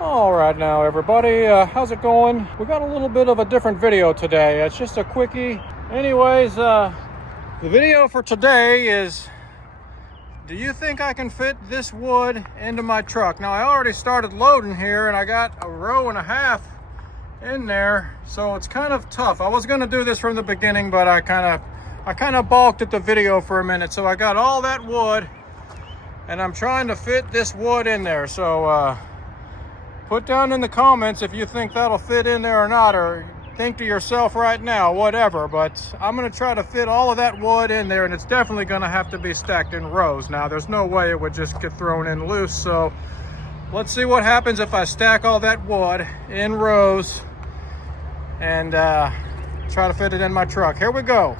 All right now everybody, how's it going? We got a little bit of a different video today. It's just a quickie. Anyways, the video for today is, do you think I can fit this wood into my truck? Now I already started loading here and I got a row and a half in there, so it's kind of tough. I was gonna do this from the beginning, but I kind of balked at the video for a minute. So I got all that wood and I'm trying to fit this wood in there. So put down in the comments if you think that'll fit in there or not, or think to yourself right now, whatever. But I'm gonna try to fit all of that wood in there, and it's definitely gonna have to be stacked in rows. Now, there's no way it would just get thrown in loose. So let's see what happens if I stack all that wood in rows and try to fit it in my truck. Here we go.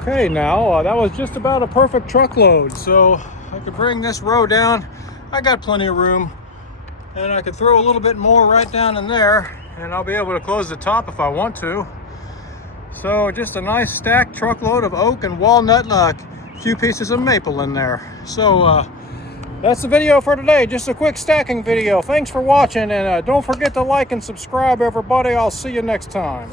Okay, now that was just about a perfect truckload, so I could bring this row down. I got plenty of room, and I could throw a little bit more right down in there, and I'll be able to close the top if I want to. So just a nice stacked truckload of oak and walnut, a few pieces of maple in there. So that's the video for today, just a quick stacking video. Thanks for watching, and don't forget to like and subscribe, everybody. I'll see you next time.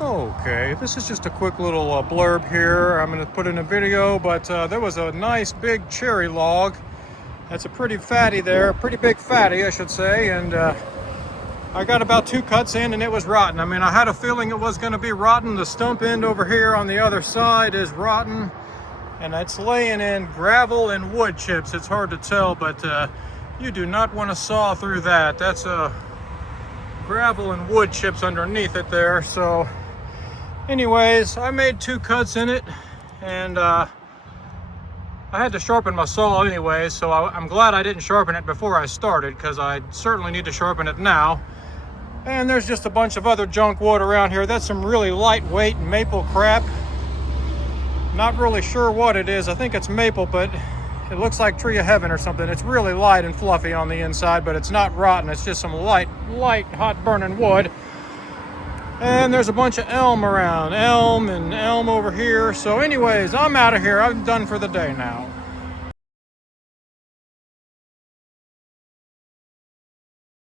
Okay, this is just a quick little blurb here. I'm going to put in a video, but there was a nice big cherry log. That's a pretty fatty there, pretty big fatty, I should say, and I got about 2 cuts in and it was rotten. I mean, I had a feeling it was going to be rotten. The stump end over here on the other side is rotten, and it's laying in gravel and wood chips. It's hard to tell, but you do not want to saw through that. That's gravel and wood chips underneath it there. So anyways, I made 2 cuts in it, and I had to sharpen my saw anyway, so I'm glad I didn't sharpen it before I started, because I certainly need to sharpen it now. And there's just a bunch of other junk wood around here. That's some really lightweight maple crap. Not really sure what it is. I think it's maple, but it looks like Tree of Heaven or something. It's really light and fluffy on the inside, but it's not rotten. It's just some light, hot burning wood. And there's a bunch of elm around. Elm and elm over here. So anyways, I'm out of here. I'm done for the day now.